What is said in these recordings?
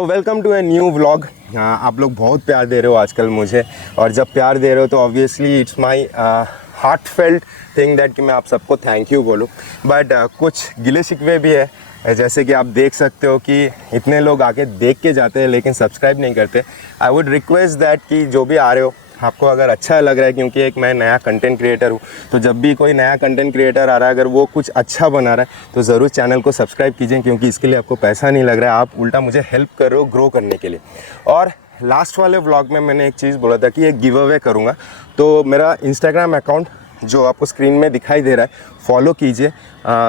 तो welcome to a new vlog. आप लोग बहुत प्यार दे रहे हो आजकल मुझे, और जब प्यार दे रहे हो तो obviously it's my heart felt thing that कि मैं आप सबको थैंक यू बोलूँ। बट कुछ गिले शिकवे भी है, जैसे कि आप देख सकते हो कि इतने लोग आके देख के जाते हैं लेकिन सब्सक्राइब नहीं करते। आई वुड रिक्वेस्ट दैट कि जो भी आ रहे हो, आपको अगर अच्छा लग रहा है, क्योंकि एक मैं नया कंटेंट क्रिएटर हूँ, तो जब भी कोई नया कंटेंट क्रिएटर आ रहा है, अगर वो कुछ अच्छा बना रहा है तो ज़रूर चैनल को सब्सक्राइब कीजिए, क्योंकि इसके लिए आपको पैसा नहीं लग रहा है, आप उल्टा मुझे हेल्प कर रहे हो ग्रो करने के लिए। और लास्ट वाले व्लॉग में मैंने एक चीज़ बोला था कि एक गिव अवे करूँगा, तो मेरा इंस्टाग्राम अकाउंट जो आपको स्क्रीन में दिखाई दे रहा है फॉलो कीजिए।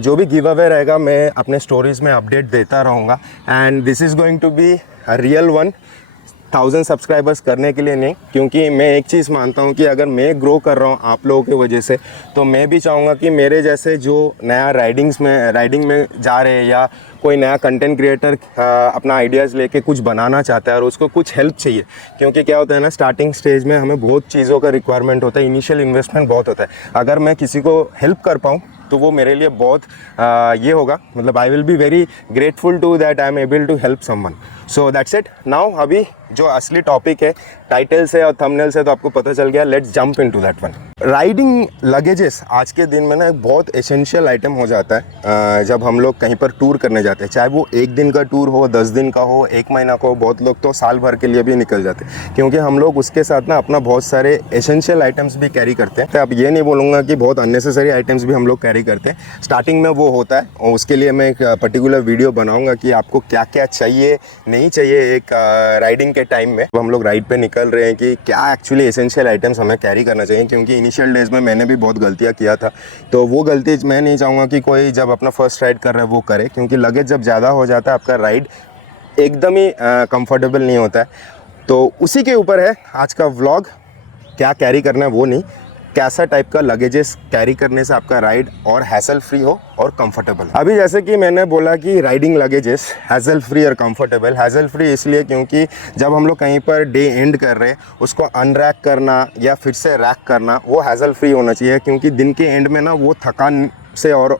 जो भी गिव अवे रहेगा मैं अपने स्टोरीज़ में अपडेट देता रहूँगा, and this is going to be a real one. 1000 subscriber करने के लिए नहीं, क्योंकि मैं एक चीज़ मानता हूँ कि अगर मैं ग्रो कर रहा हूँ आप लोगों की वजह से, तो मैं भी चाहूँगा कि मेरे जैसे जो नया राइडिंग में जा रहे हैं, या कोई नया कंटेंट क्रिएटर अपना आइडियाज़ लेके कुछ बनाना चाहता है और उसको कुछ हेल्प चाहिए, क्योंकि क्या होता है ना, स्टार्टिंग स्टेज में हमें बहुत चीज़ों का रिक्वायरमेंट होता है, इनिशियल इन्वेस्टमेंट बहुत होता है। अगर मैं किसी को हेल्प कर पाऊँ तो वो मेरे लिए बहुत ये होगा, मतलब I will be very grateful to that I am able to help someone. So that's it. Now अभी जो असली टॉपिक है, टाइटल से और थंबनेल से तो आपको पता चल गया, let's jump into that one. Riding luggages आज के दिन में ना एक बहुत एसेंशियल आइटम हो जाता है जब हम लोग कहीं पर टूर करने जाते हैं, चाहे वो 1 दिन का टूर हो, 10 दिन का हो, 1 महीना का हो, बहुत लोग तो साल भर के लिए भी निकल जाते हैं, क्योंकि हम लोग उसके साथ ना अपना बहुत सारे एसेंशियल आइटम्स भी कैरी करते हैं। तो अब ये नहीं बोलूँगा कि बहुत अननेसेसरी आइटम्स भी हम लोग कैरी करते हैं, स्टार्टिंग में वो होता है, और उसके लिए मैं एक पर्टिकुलर वीडियो बनाऊँगा कि आपको क्या क्या चाहिए नहीं चाहिए एक राइडिंग के टाइम में। हम लोग राइड पे निकल रहे हैं कि क्या एक्चुअली एसेंशियल आइटम्स हमें कैरी करना चाहिए, क्योंकि इनिशियल डेज में मैंने भी बहुत गलतियां किया था, तो वो गलती मैं नहीं चाहूँगा कि कोई जब अपना फर्स्ट राइड कर रहा है वो करे, क्योंकि लगेज जब ज़्यादा हो जाता है आपका राइड एकदम ही कंफर्टेबल नहीं होता है। तो उसी के ऊपर है आज का व्लॉग, क्या कैरी करना है वो नहीं, कैसा टाइप का लगेजेस कैरी करने से आपका राइड और हैसल फ्री हो और कंफर्टेबल। अभी जैसे कि मैंने बोला कि राइडिंग लगेजेस हैसल फ्री और कंफर्टेबल। हैसल फ्री इसलिए क्योंकि जब हम लोग कहीं पर डे एंड कर रहे हैं, उसको अनरैक करना या फिर से रैक करना वो हैसल फ्री होना चाहिए, क्योंकि दिन के एंड में ना वो थकान से और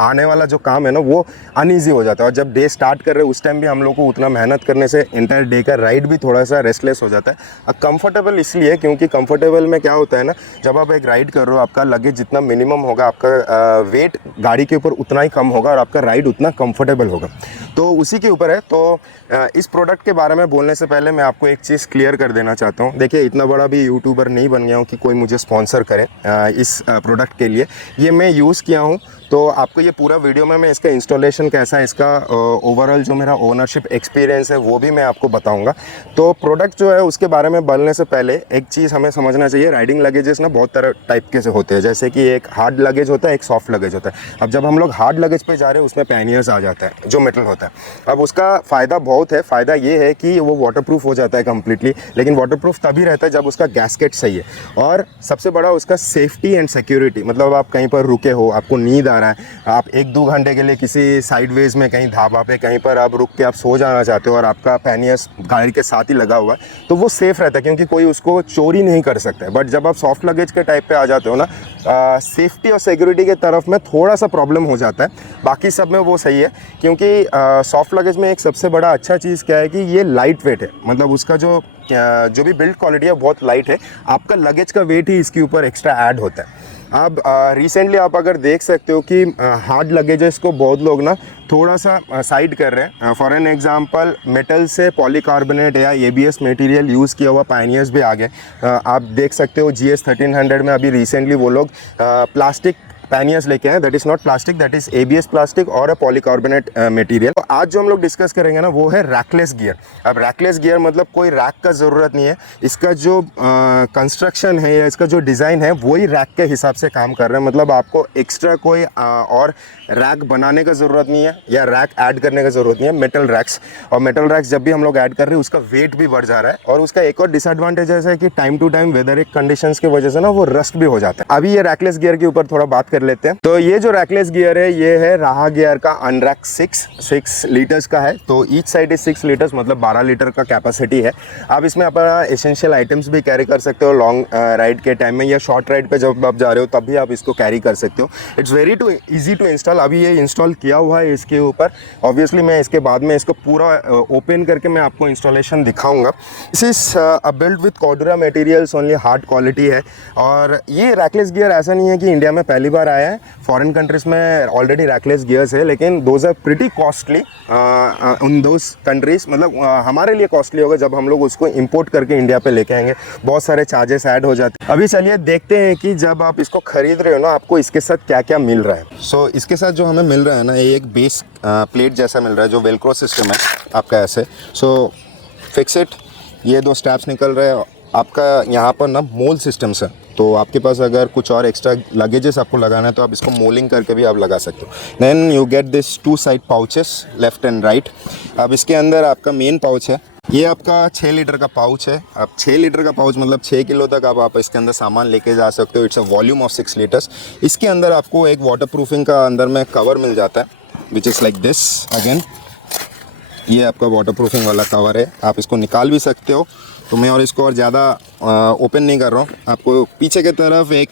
आने वाला जो काम है ना वो अनईजी हो जाता है, और जब डे स्टार्ट कर रहे हैं उस टाइम भी हम लोग को उतना मेहनत करने से इंटायर डे का राइड भी थोड़ा सा रेस्टलेस हो जाता है। कंफर्टेबल इसलिए क्योंकि कंफर्टेबल में क्या होता है ना, जब आप एक राइड कर रहे हो आपका लगेज जितना मिनिमम होगा, आपका वेट गाड़ी के ऊपर उतना ही कम होगा और आपका राइड उतना कंफर्टेबल होगा। तो उसी के ऊपर है। तो इस प्रोडक्ट के बारे में बोलने से पहले मैं आपको एक चीज़ क्लियर कर देना चाहता हूँ। देखिए, इतना बड़ा भी यूट्यूबर नहीं बन गया हूँ कि कोई मुझे स्पॉन्सर करे इस प्रोडक्ट के लिए। ये मैं यूज़ किया हूँ, तो आपको ये पूरा वीडियो में मैं इसका इंस्टॉलेशन कैसा है, इसका ओवरऑल जो मेरा ओनरशिप एक्सपीरियंस है वो भी मैं आपको बताऊंगा। तो प्रोडक्ट जो है उसके बारे में बोलने से पहले एक चीज़ हमें समझना चाहिए, राइडिंग लगेजेस ना बहुत तरह टाइप के से होते हैं, जैसे कि एक हार्ड लगेज होता है, एक सॉफ्ट लगेज होता है। अब जब हम लोग हार्ड लगेज पे जा रहे हैं उसमें पैनियर्स आ जाता है जो मेटल होता है। अब उसका फ़ायदा बहुत है, फ़ायदा ये है कि वो वाटरप्रूफ हो जाता है कम्प्लीटली, लेकिन वाटरप्रूफ तभी रहता है जब उसका गैस्केट सही है, और सबसे बड़ा उसका सेफ्टी एंड सिक्योरिटी। मतलब आप कहीं पर रुके हो, आपको नींद आ रहा है, आप 1-2 घंटे के लिए किसी साइडवेज में कहीं ढाबा पे कहीं पर आप रुक के आप सो जाना चाहते हो और आपका पैनियर्स गाड़ी के साथ ही लगा हुआ है, तो वो सेफ़ रहता है क्योंकि कोई उसको चोरी नहीं कर सकता है। बट जब आप सॉफ्ट लगेज के टाइप पे आ जाते हो ना, सेफ्टी और सिक्योरिटी के तरफ में थोड़ा सा प्रॉब्लम हो जाता है। बाकी सब में वो सही है, क्योंकि सॉफ्ट लगेज में एक सबसे बड़ा अच्छा चीज़ क्या है कि ये लाइट वेट है, मतलब उसका जो भी बिल्ड क्वालिटी है बहुत लाइट है, आपका लगेज का वेट ही इसके ऊपर एक्स्ट्रा ऐड होता है। अब रिसेंटली आप अगर देख सकते हो कि हार्ड लगेजेस को बहुत लोग ना थोड़ा सा साइड कर रहे हैं। फॉर एन एग्जांपल, मेटल से पॉलीकार्बोनेट या ABS मटेरियल यूज़ किया हुआ पैनियर्स भी आ गए। आप देख सकते हो GS 1300 में अभी रिसेंटली वो लोग प्लास्टिक पैनियर्स लेके आए, that is not plastic, that is ABS plastic और अ पॉलीकार्बोनेट मटेरियल। तो आज जो हम लोग डिस्कस करेंगे ना वो है रैकलेस गियर। अब रैकलेस गियर मतलब कोई रैक का ज़रूरत नहीं है, इसका जो कंस्ट्रक्शन है या इसका जो डिज़ाइन है वही रैक के हिसाब से काम कर रहा है। मतलब आपको एक्स्ट्रा कोई और रैक बनाने का ज़रूरत नहीं है या रैक ऐड करने का ज़रूरत नहीं है। मेटल रैक्स, और मेटल रैक्स जब भी हम लोग ऐड कर रहे हैं उसका वेट भी बढ़ जा रहा है, और उसका एक और डिसएडवांटेज है कि time to time weather conditions की वजह से ना वो रस्ट भी हो जाता है। अभी ये रैकलेस गियर के ऊपर थोड़ा बात कर लेते हैं। तो ये जो रैकलेस गियर है ये है राहा गियर का अनरैक 6 लीटर्स का है। तो ईच साइड इज 6 लीटर्स, मतलब 12 लीटर का कैपेसिटी है। आप इसमें अपना एसेंशियल आइटम्स भी कैरी कर सकते हो लॉन्ग राइड के टाइम में, या शॉर्ट राइड पे जब आप जा रहे हो तब भी आप इसको कैरी कर सकते हो। It's very easy to install. अभी ये इंस्टॉल किया हुआ है इसके ऊपर। ऑब्वियसली मैं इसके बाद में इसको पूरा ओपन करके मैं आपको इंस्टॉलेशन दिखाऊंगा। This is build with Cordura materials, only hard quality है। और ये रैकलेस गियर ऐसा नहीं है कि इंडिया में पहली बार आया है, फॉरेन कंट्रीज़ में ऑलरेडी रैकलेस गियर्स है, लेकिन दोज आर प्रिटी कॉस्टली उन दोज कंट्रीज़। मतलब हमारे लिए कॉस्टली होगा जब हम लोग उसको इंपोर्ट करके इंडिया पे लेके आएंगे, बहुत सारे चार्जेस ऐड हो जाते हैं। अभी चलिए देखते हैं कि जब आप इसको खरीद रहे हो ना, आपको इसके साथ क्या क्या मिल रहा है। सो इसके साथ जो हमें मिल रहा है ना, ये एक बेस प्लेट जैसा मिल रहा है जो वेलक्रो सिस्टम है आपका ऐसे। So fix it. ये 2 स्ट्रैप्स निकल रहे हैं आपका। यहाँ पर ना मोल सिस्टम्स है, तो आपके पास अगर कुछ और एक्स्ट्रा लगेजेस आपको लगाना है तो आप इसको मोलिंग करके भी आप लगा सकते हो। Then you get this 2 side pouches, left and right. अब इसके अंदर आपका मेन पाउच है, ये आपका 6 लीटर का पाउच है। अब 6 लीटर का पाउच मतलब 6 किलो तक आप इसके अंदर सामान लेके जा सकते हो। It's a volume of 6 litres. इसके अंदर आपको एक वाटर प्रूफिंग का अंदर में कवर मिल जाता है, which is like this. Again ये आपका वाटर प्रूफिंग वाला कवर है, आप इसको निकाल भी सकते हो। तो मैं और इसको और ज़्यादा ओपन नहीं कर रहा हूँ। आपको पीछे की तरफ एक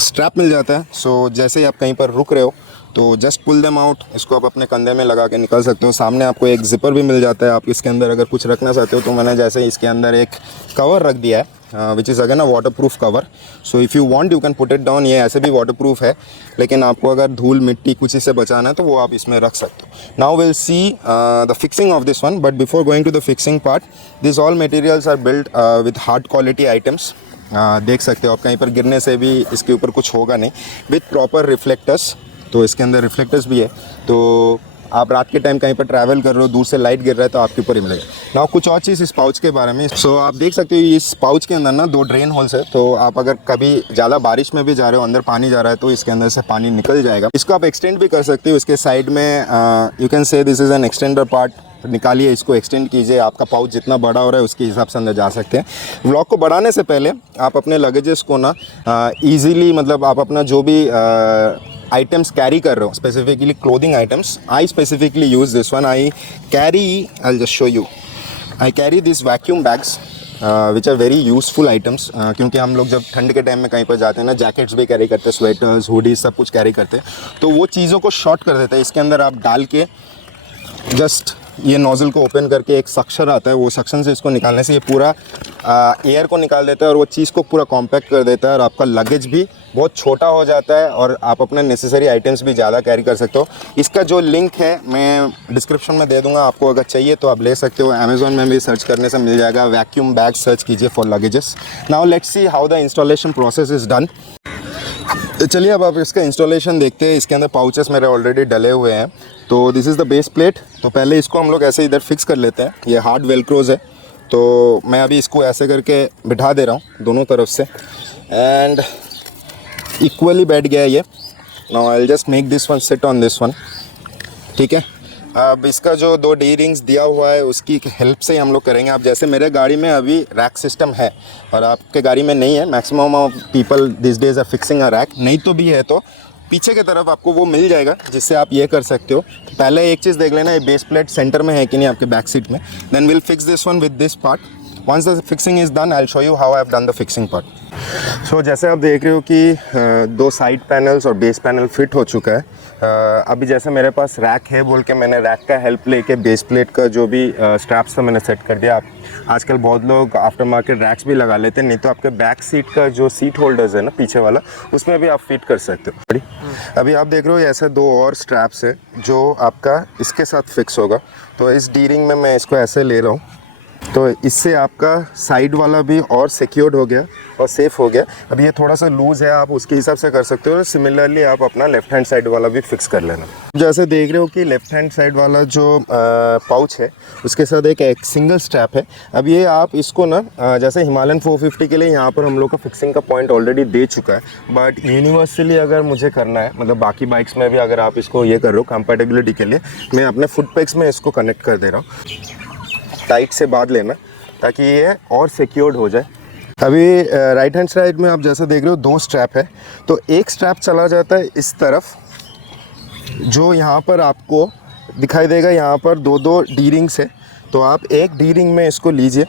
स्ट्रैप मिल जाता है। सो जैसे ही आप कहीं पर रुक रहे हो तो जस्ट पुल देम आउट, इसको आप अपने कंधे में लगा के निकल सकते हो। सामने आपको एक जिपर भी मिल जाता है, आप इसके अंदर अगर कुछ रखना चाहते हो तो मैंने जैसे इसके अंदर एक कवर रख दिया है, which is again a water proof cover. So if you want you can put it down. ये ऐसे भी वाटर प्रूफ है, लेकिन आपको अगर धूल मिट्टी कुछ इससे बचाना है तो वो आप इसमें रख सकते हो। Now will see the fixing of this one, but before going to the fixing part, this all materials are build with hard quality items. देख सकते हो आप, कहीं पर गिरने से भी इसके ऊपर कुछ होगा नहीं, विथ प्रॉपर रिफ्लेक्टर्स। तो इसके अंदर रिफ्लेक्टर्स भी है, तो आप रात के टाइम कहीं पर ट्रैवल कर रहे हो, दूर से लाइट गिर रहा है तो आपके ऊपर ही मिलेगा। ना कुछ और चीज़ इस पाउच के बारे में। सो आप देख सकते हो इस पाउच के अंदर ना 2 ड्रेन होल्स है। तो आप अगर कभी ज़्यादा बारिश में भी जा रहे हो, अंदर पानी जा रहा है, तो इसके अंदर से पानी निकल जाएगा। इसको आप एक्सटेंड भी कर सकते हो। इसके साइड में you can say this is an extender part. निकालिए, इसको एक्सटेंड कीजिए, आपका पाउच जितना बड़ा हो रहा है उसके हिसाब से अंदर जा सकते हैं। व्लॉग को बढ़ाने से पहले आप अपने लगेजेस को ना ईजीली, मतलब आप अपना जो भी आइटम्स कैरी कर रहे हो, specifically clothing items, I specifically use this one. I will just show you, I carry this vacuum bags which are very useful items. क्योंकि हम लोग जब ठंड के टाइम में कहीं पर जाते हैं ना, जैकेट्स भी कैरी करते हैं, स्वेटर्स, हुडीज सब कुछ कैरी करते हैं, तो वो चीज़ों को शॉर्ट कर देता है। इसके अंदर आप डाल के जस्ट ये नोज़ल को ओपन करके एक सक्शन आता है, वो सक्शन से इसको निकालने से ये पूरा एयर को निकाल देता है और वो चीज़ को पूरा कॉम्पैक्ट कर देता है, और आपका लगेज भी बहुत छोटा हो जाता है और आप अपने नेसेसरी आइटम्स भी ज़्यादा कैरी कर सकते हो। इसका जो लिंक है मैं डिस्क्रिप्शन में दे दूँगा, आपको अगर चाहिए तो आप ले सकते हो। अमेज़ॉन में भी सर्च करने से मिल जाएगा, वैक्यूम बैग सर्च कीजिए for luggages. Now let's see how the installation process is done. चलिए अब आप इसका इंस्टॉलेशन देखते हैं। इसके अंदर पाउचेस मेरे ऑलरेडी डले हुए हैं। तो this is the base plate. तो पहले इसको हम लोग ऐसे इधर फिक्स कर लेते हैं। ये हार्ड वेलक्रोज है, तो मैं अभी इसको ऐसे करके बिठा दे रहा हूँ दोनों तरफ से, एंड इक्वली बैठ गया है ये। Now I will just make this one sit on this one. ठीक है, अब इसका जो 2 डी रिंग्स दिया हुआ है उसकी हेल्प से ही हम लोग करेंगे। अब जैसे मेरे गाड़ी में अभी रैक सिस्टम है और आपके गाड़ी में नहीं है, maximum of people this days are fixing a rack, नहीं तो भी है तो पीछे की तरफ आपको वो मिल जाएगा जिससे आप ये कर सकते हो। पहले एक चीज़ देख लेना, ये बेस प्लेट सेंटर में है कि नहीं आपके बैक सीट में। Then will fix this one with this part. Once the fixing is done, I will show you how I have done the fixing part. So जैसे आप देख रहे हो कि 2 साइड पैनल्स और बेस पैनल फिट हो चुका है। अभी जैसे मेरे पास रैक है बोल के मैंने रैक का हेल्प लेके बेस प्लेट का जो भी स्ट्रैप्स था मैंने सेट कर दिया। आप आजकल बहुत लोग आफ्टर मार्केट रैक्स भी लगा लेते हैं, नहीं तो आपके बैक सीट का जो सीट होल्डर्स है ना पीछे वाला, उसमें भी आप फिट कर सकते हो। अभी आप देख रहे हो ऐसे 2 और स्ट्रैप्स है जो आपका इसके साथ फिक्स होगा। तो इस डी रिंग में मैं इसको ऐसे ले रहा हूँ, तो इससे आपका साइड वाला भी और सिक्योर्ड हो गया और सेफ़ हो गया। अब ये थोड़ा सा लूज़ है, आप उसके हिसाब से कर सकते हो। सिमिलरली आप अपना लेफ़्ट हैंड साइड वाला भी फिक्स कर लेना। जैसे देख रहे हो कि लेफ़्ट हैंड साइड वाला जो पाउच है उसके साथ एक सिंगल स्ट्रैप है। अब ये आप इसको ना जैसे हिमालयन 450 के लिए यहाँ पर हम लोग का फिक्सिंग का पॉइंट ऑलरेडी दे चुका है, बट यूनिवर्सली अगर मुझे करना है, मतलब बाकी बाइक्स में भी अगर आप इसको ये कर रहे हो कंपैटिबिलिटी के लिए, मैं अपने फुट पेग्स में इसको कनेक्ट कर दे रहा हूँ। टाइट से बांध लेना ताकि ये और सिक्योर्ड हो जाए। अभी राइट हैंड साइड में आप जैसे देख रहे हो 2 स्ट्रैप है, तो एक स्ट्रैप चला जाता है इस तरफ, जो यहाँ पर आपको दिखाई देगा, यहाँ पर 2 डी रिंग्स है, तो आप एक डी रिंग में इसको लीजिए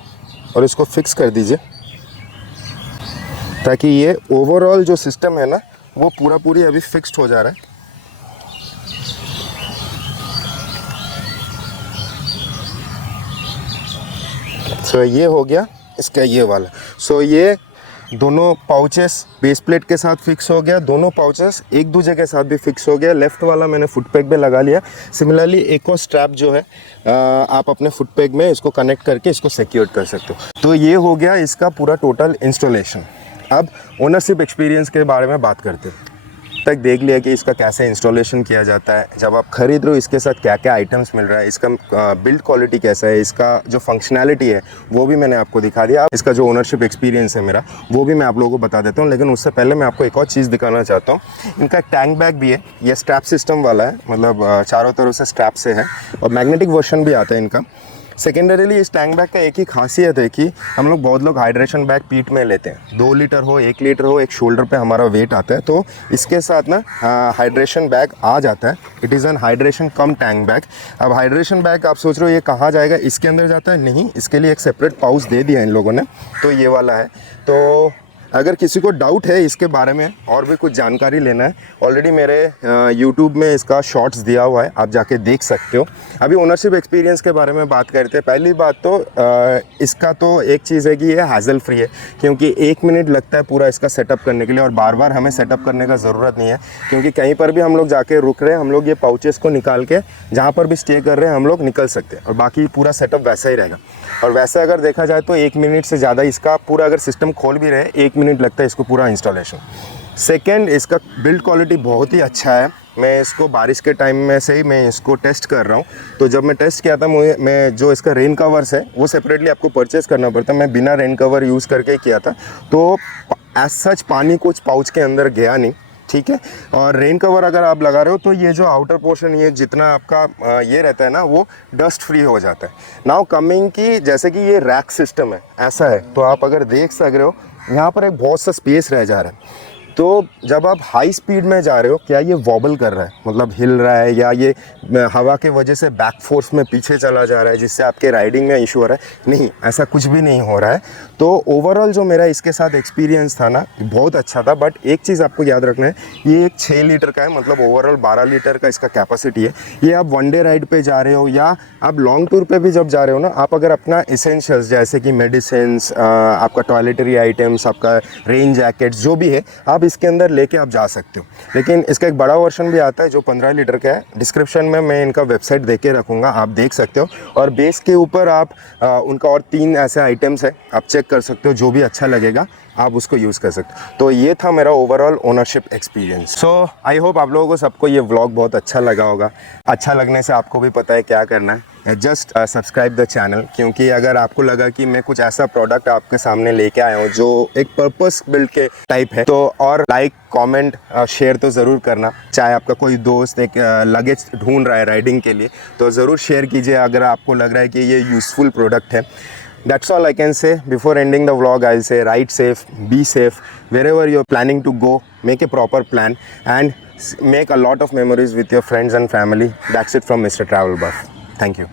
और इसको फिक्स कर दीजिए, ताकि ये ओवरऑल जो सिस्टम है ना वो पूरी अभी फिक्स्ड हो जा रहा है। सो ये हो गया इसका ये वाला। सो ये दोनों पाउचेस बेस प्लेट के साथ फिक्स हो गया, दोनों पाउचेस एक दूसरे के साथ भी फिक्स हो गया। लेफ़्ट वाला मैंने फुट पैक पे लगा लिया। सिमिलरली एक और स्ट्रैप जो है आप अपने फुट पैक में इसको कनेक्ट करके इसको सिक्योर कर सकते हो। तो ये हो गया इसका पूरा टोटल इंस्टॉलेशन। अब ओनरशिप एक्सपीरियंस के बारे में बात करते हैं। तक देख लिया कि इसका कैसे इंस्टॉलेशन किया जाता है, जब आप खरीद रहे हो इसके साथ क्या क्या आइटम्स मिल रहा है, इसका बिल्ड क्वालिटी कैसा है, इसका जो फंक्शनैलिटी है वो भी मैंने आपको दिखा दिया। इसका जो ओनरशिप एक्सपीरियंस है मेरा वो भी मैं आप लोगों को बता देता हूँ। लेकिन उससे पहले मैं आपको एक और चीज़ दिखाना चाहता हूँ। इनका एक टैंक बैग भी है, ये स्ट्रैप सिस्टम वाला है, मतलब चारों तरफ से स्ट्रैप से है, और मैग्नेटिक वर्जन भी आता है इनका। सेकेंडरीली इस टैंक बैग का एक ही खासियत है कि हम लोग बहुत लोग हाइड्रेशन बैग पीठ में लेते हैं, 2 लीटर हो 1 लीटर हो, एक शोल्डर पे हमारा वेट आता है, तो इसके साथ ना हाइड्रेशन बैग आ जाता है। It is an hydration come tank bag. अब हाइड्रेशन बैग आप सोच रहे हो ये कहाँ जाएगा, इसके अंदर जाता है? नहीं, इसके लिए एक सेपरेट पाउच दे दिया इन लोगों ने, तो ये वाला है। तो अगर किसी को डाउट है इसके बारे में और भी कुछ जानकारी लेना है, ऑलरेडी मेरे यूट्यूब में इसका शॉर्ट्स दिया हुआ है, आप जाके देख सकते हो। अभी ओनरशिप एक्सपीरियंस के बारे में बात करते हैं। पहली बात तो इसका तो एक चीज़ है कि ये हैज़ल फ्री है, क्योंकि 1 मिनट लगता है पूरा इसका सेटअप करने के लिए, और बार बार हमें सेटअप करने का ज़रूरत नहीं है, क्योंकि कहीं पर भी हम लोग जाके रुक रहे हैं, हम लोग ये पाउचेस को निकाल के जहाँ पर भी स्टे कर रहे हैं हम लोग निकल सकते हैं, और बाकी पूरा सेटअप वैसा ही रहेगा। और वैसे अगर देखा जाए तो 1 मिनट से ज़्यादा इसका पूरा अगर सिस्टम खोल भी रहे 1 मिनट लगता है इसको पूरा इंस्टॉलेशन। सेकेंड, इसका बिल्ड क्वालिटी बहुत ही अच्छा है। मैं इसको बारिश के टाइम में से ही मैं इसको टेस्ट कर रहा हूँ, तो जब मैं टेस्ट किया था मैं जो इसका रेन कवर्स है वो सेपरेटली आपको परचेज़ करना पड़ता है, मैं बिना रेन कवर यूज़ करके किया था, तो एज सच पानी कुछ पाउच के अंदर गया नहीं, ठीक है। और रेन कवर अगर आप लगा रहे हो तो ये जो आउटर पोर्शन ये जितना आपका ये रहता है ना वो डस्ट फ्री हो जाता है। नाउ कमिंग की जैसे कि ये रैक सिस्टम है ऐसा है, तो आप अगर देख सक रहे हो यहाँ पर एक बहुत सा स्पेस रह जा रहा है, तो जब आप हाई स्पीड में जा रहे हो क्या ये वॉबल कर रहा है, मतलब हिल रहा है, या ये हवा के वजह से बैक फोर्स में पीछे चला जा रहा है जिससे आपके राइडिंग में इशू हो रहा है? नहीं, ऐसा कुछ भी नहीं हो रहा है। तो ओवरऑल जो मेरा इसके साथ एक्सपीरियंस था ना बहुत अच्छा था। बट एक चीज़ आपको याद रखना है, ये एक 6 लीटर का है, मतलब ओवरऑल 12 लीटर का इसका कैपेसिटी है। ये आप वन डे राइड पे जा रहे हो या आप लॉन्ग टूर पे भी जब जा रहे हो ना, आप अगर अपना इसेंशियल्स जैसे कि मेडिसिन्स, आपका टॉयलेटरी आइटम्स, आपका रेन जैकेट्स जो भी है आप इसके अंदर लेके आप जा सकते हो। लेकिन इसका एक बड़ा वर्जन भी आता है जो 15 लीटर का है। डिस्क्रिप्शन में मैं इनका वेबसाइट दे के रखूँगा, आप देख सकते हो। और बेस के ऊपर आप उनका और 3 ऐसे आइटम्स है, आप चेक कर सकते हो, जो भी अच्छा लगेगा आप उसको यूज़ कर सकते हो। तो ये था मेरा overall ownership experience. So I hope आप लोगों को सबको ये व्लॉग बहुत अच्छा लगा होगा। अच्छा लगने से आपको भी पता है क्या करना है, जस्ट सब्सक्राइब द चैनल, क्योंकि अगर आपको लगा कि मैं कुछ ऐसा प्रोडक्ट आपके सामने लेके आया हूँ जो एक पर्पस बिल्ड के टाइप है, तो और लाइक कमेंट शेयर तो ज़रूर करना। चाहे आपका कोई दोस्त एक लगेज ढूंढ रहा है राइडिंग के लिए तो ज़रूर शेयर कीजिए अगर आपको लग रहा है कि ये यूज़फुल प्रोडक्ट है। That's all I can say. Before ending the vlog, I'll say ride safe, be safe. Wherever you're planning to go, make a proper plan and make a lot of memories with your friends and family. That's it from Mr. Travel Buff. Thank you.